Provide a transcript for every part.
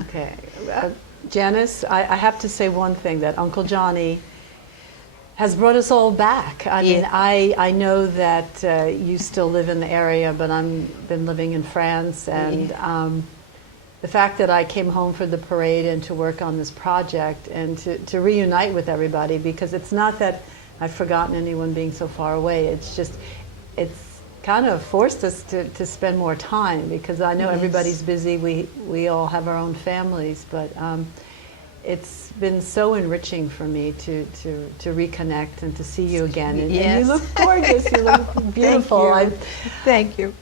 Okay. Janice, I have to say one thing, that Uncle Johnny has brought us all back. I mean, I know that you still live in the area, but I've been living in France, and the fact that I came home for the parade and to work on this project and to reunite with everybody, because it's not that I've forgotten anyone being so far away, it's just, it's kind of forced us to spend more time, because I know everybody's busy, we all have our own families, but it's been so enriching for me to reconnect and to see you again. And you look gorgeous, you look beautiful. Thank you.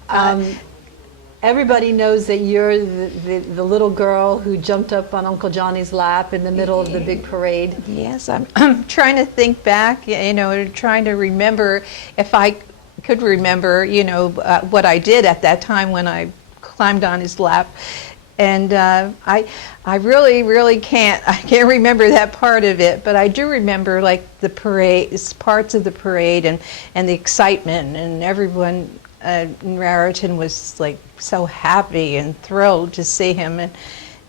Everybody knows that you're the little girl who jumped up on Uncle Johnny's lap in the middle of the big parade. Yes, I'm trying to think back, trying to remember, if I could remember, what I did at that time when I climbed on his lap. And I really can't remember that part of it, but I do remember like the parade, parts of the parade and the excitement, and everyone in Raritan was like so happy and thrilled to see him, and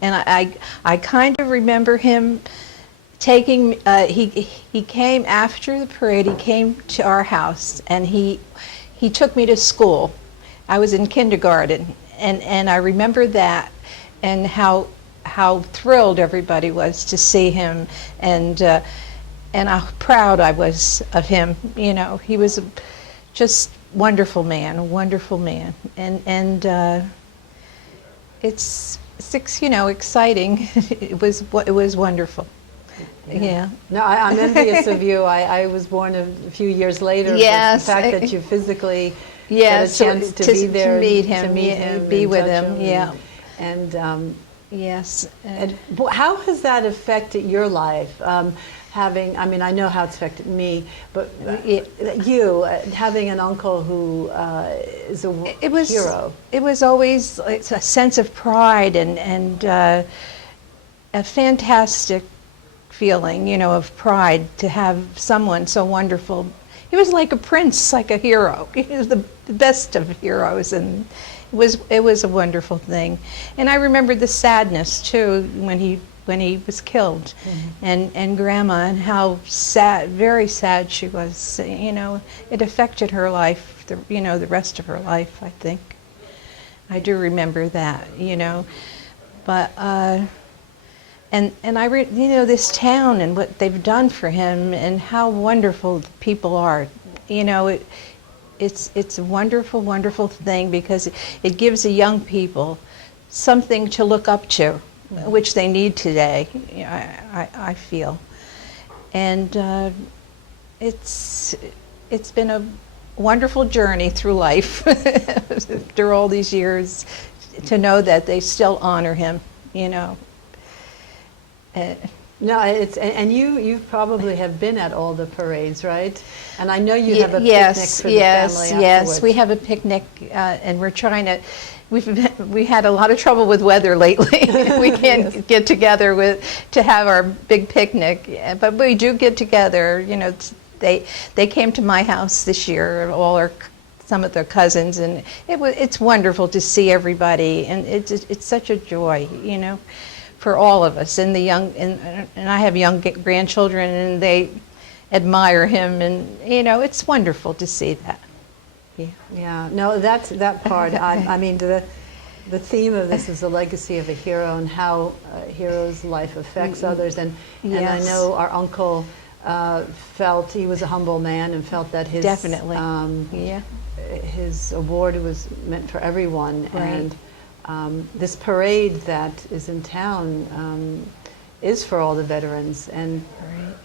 I kind of remember him taking he came after the parade. He came to our house and he took me to school. I was in kindergarten, and I remember that, and how thrilled everybody was to see him, and how proud I was of him. He was just wonderful man, and it's exciting. It was wonderful. Yeah. No, I'm envious of you. I was born a few years later. Yes. But the fact that you physically yes, get a chance to be there, to meet him, be with him. Yeah. And yes. And how has that affected your life? I know how it's affected me, but you having an uncle who is a hero. It was always a sense of pride and a fantastic feeling, of pride to have someone so wonderful. He was like a prince, like a hero. He was the best of heroes, and it was a wonderful thing. And I remember the sadness too when he was killed, and Grandma, and how sad, very sad she was. It affected her life, the rest of her life, I think. I do remember that, but and I this town and what they've done for him, and how wonderful the people are. It's a wonderful, wonderful thing, because it gives the young people something to look up to, which they need today, I feel. And it's been a wonderful journey through life after all these years, to know that they still honor him, No, and you probably have been at all the parades, right? And I know you have a picnic for the family afterwards. Yes, we have a picnic, and we're trying to. We had a lot of trouble with weather lately. We can't get together to have our big picnic, but we do get together. They came to my house this year, some of their cousins, and it's wonderful to see everybody, and it's such a joy, for all of us, and the young, and I have young grandchildren, and they admire him, and it's wonderful to see that. Yeah. No, that's that part. I mean, the theme of this is the legacy of a hero, and how a hero's life affects others. And I know our uncle felt he was a humble man, and felt that his definitely his award was meant for everyone. Right. And this parade that is in town is for all the veterans, and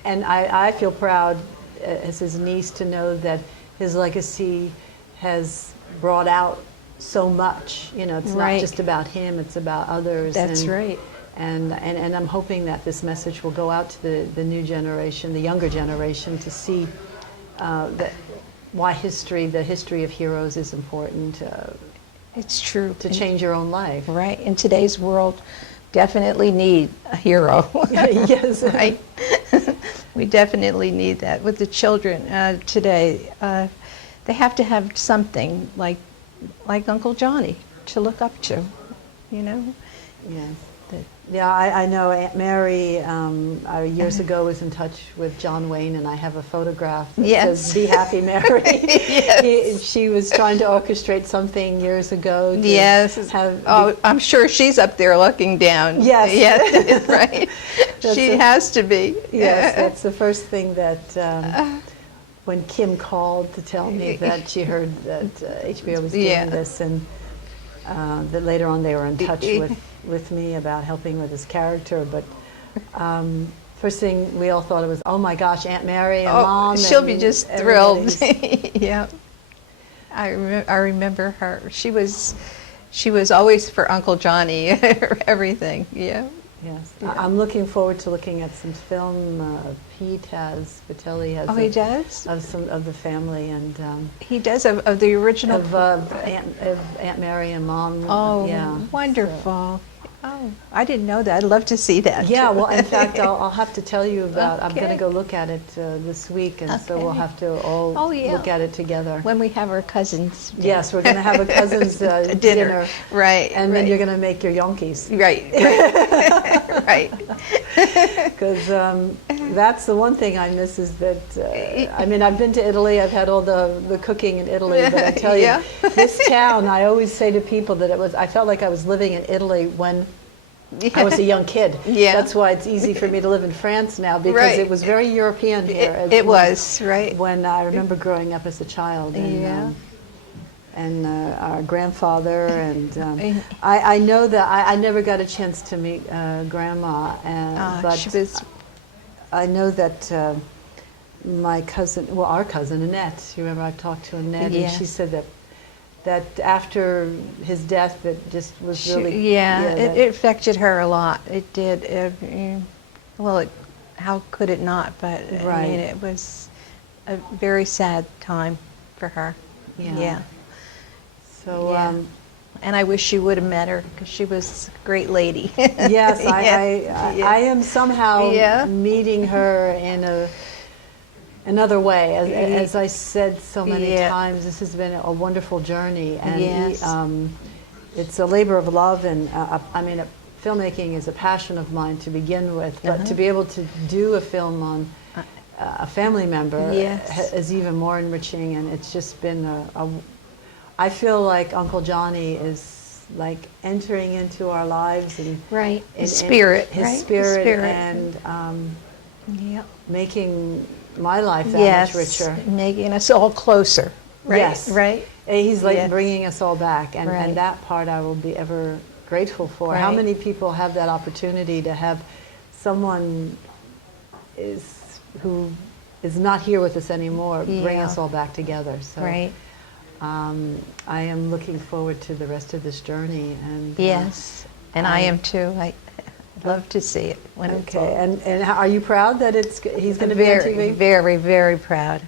I feel proud as his niece to know that his legacy has brought out so much. It's not just about him; it's about others. That's right. And I'm hoping that this message will go out to the new generation, the younger generation, to see why the history of heroes is important. It's true. To change your own life. Right. In today's world, definitely need a hero. Yes. Right. We definitely need that. With the children today, they have to have something like Uncle Johnny to look up to, Yes. Yeah, I know Aunt Mary years ago was in touch with John Wayne, and I have a photograph that Yes. says "Be Happy, Mary." Yes. She was trying to orchestrate something years ago. To Yes. have I'm sure she's up there looking down. Yes. Yes. Right. She has to be. Yes, that's the first thing that when Kim called to tell me that she heard that HBO was doing this, and that later on they were in touch with me about helping with his character. But first thing we all thought it was, oh my gosh, Aunt Mary and Mom. She'll be just thrilled. Yeah. I remember her. She was always for Uncle Johnny, everything. Yeah. Yes, yeah. I'm looking forward to looking at some film. Vitelli has. Oh, he does? Of the family, and he does of the original of Aunt Mary and Mom. Oh, yeah, wonderful. Oh, I didn't know that. I'd love to see that. Yeah, well, in fact, I'll have to tell you about. Okay. I'm going to go look at it this week, and so we'll have to all look at it together. When we have our cousins. Yes, we're going to have a cousins dinner. Right. And then you're going to make your Yonkis. Right. Right. Because that's the one thing I miss is that, I mean, I've been to Italy, I've had all the cooking in Italy, but I tell you, this town, I always say to people that I felt like I was living in Italy when I was a young kid. Yeah. That's why it's easy for me to live in France now, because it was very European here. It was, right. When I remember growing up as a child. And, our grandfather, and I know that I never got a chance to meet Grandma, but she was. I know that my cousin, well, our cousin Annette, you remember I talked to Annette, and she said that after his death, that just was really... it affected her a lot. It did. How could it not? But I mean, it was a very sad time for her. Yeah. So, and I wish you would have met her, because she was a great lady. Yes, I am somehow meeting her in another way. As I said so many times, this has been a wonderful journey, and it's a labor of love. And I mean, filmmaking is a passion of mine to begin with, but to be able to do a film on a family member is even more enriching. And it's just been I feel like Uncle Johnny is like entering into our lives, and his spirit, and making my life that much richer, making us all closer. Right. He's like bringing us all back, and that part I will be ever grateful for. How many people have that opportunity to have someone who is not here with us anymore bring us all back together? So. I am looking forward to the rest of this journey, and and I am too. I'd love to see it when it's all. And are you proud that he's going to be on TV? Very, very proud.